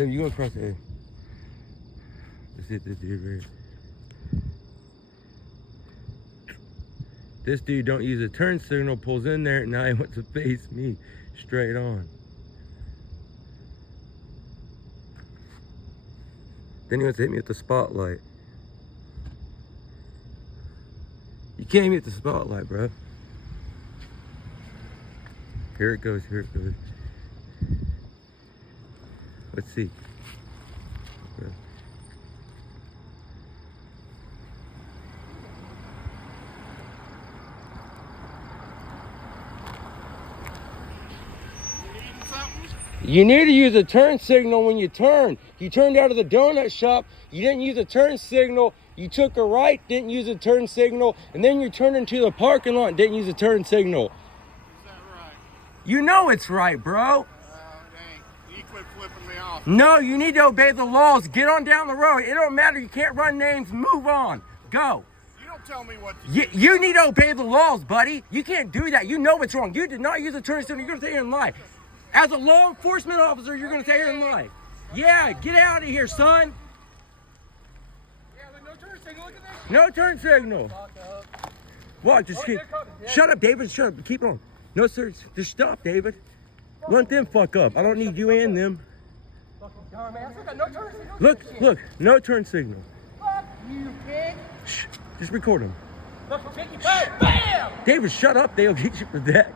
Then you go across the edge. Let's hit this dude right. This dude don't use a turn signal, pulls in there, and now he wants to face me straight on. Then he wants to hit me with the spotlight. You can't hit me with the spotlight, bro. Here it goes, here it goes. Let's see. Okay. You need to use a turn signal when you turn. You turned out of the donut shop, you didn't use a turn signal, you took a right, didn't use a turn signal, and then you turned into the parking lot and didn't use a turn signal. Is that right? You know it's right, bro. Dang. You quit flipping me off. No, you need to obey the laws. Get on down the road. It don't matter. You can't run names. Move on. Go. You don't tell me what to do. You need to obey the laws, buddy. You can't do that. You know it's wrong. You did not use a turn signal. You're going to sit here and lie. As a law enforcement officer, you're going to sit here and lie. Yeah, get out of here, son. Yeah, but no turn signal. Look at this. No turn signal. Fuck up. What? Just keep. they're coming. Yeah. Shut up, David. Shut up. Keep on. No, sir. Just stop, David. Let them fuck up. I don't need you and them. Fucking dumbass. I got no turn signal. Look. No turn signal. Fuck you, pig. Shh. Just record him. Look, piggy, bam, bam. David, shut up. They'll get you for that.